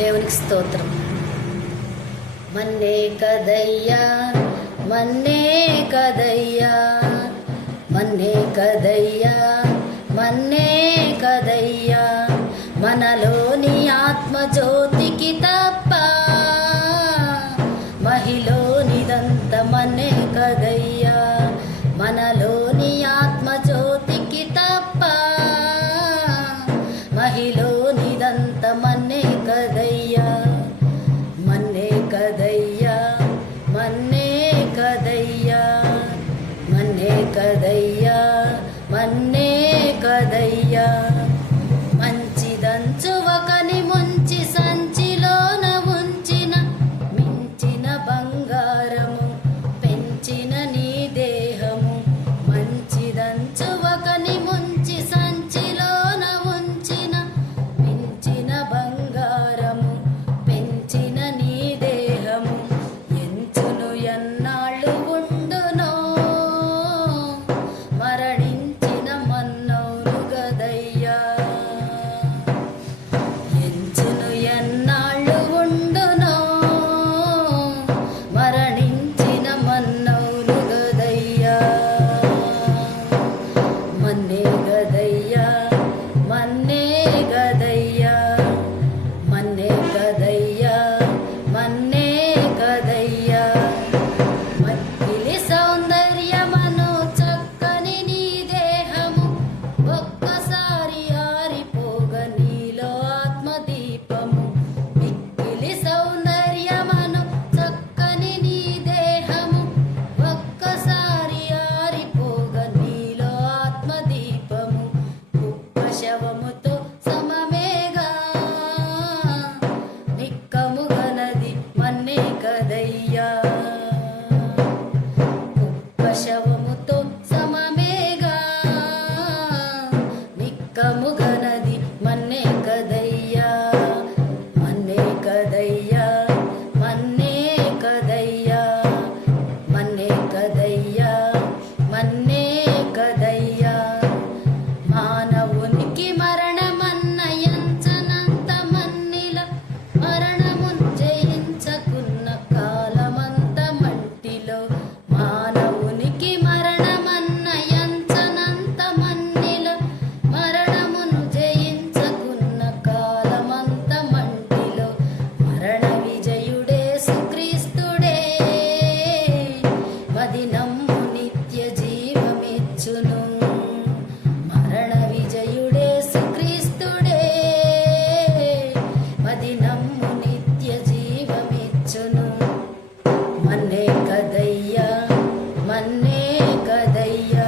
దేవునికి స్తోత్రం. మన్నే కదయ్యా మన్నే కదయ్యా మన్నే కదయ్యా మన్నే కదయ్యా మనలోని ఆత్మజ్యోతికి తప్ప మహిళ ఇదంత మన్నే కదయ్యా మన్నే కదయ్యా మన్నే కదయ్యా మన్నే కదయ్యా. கதையா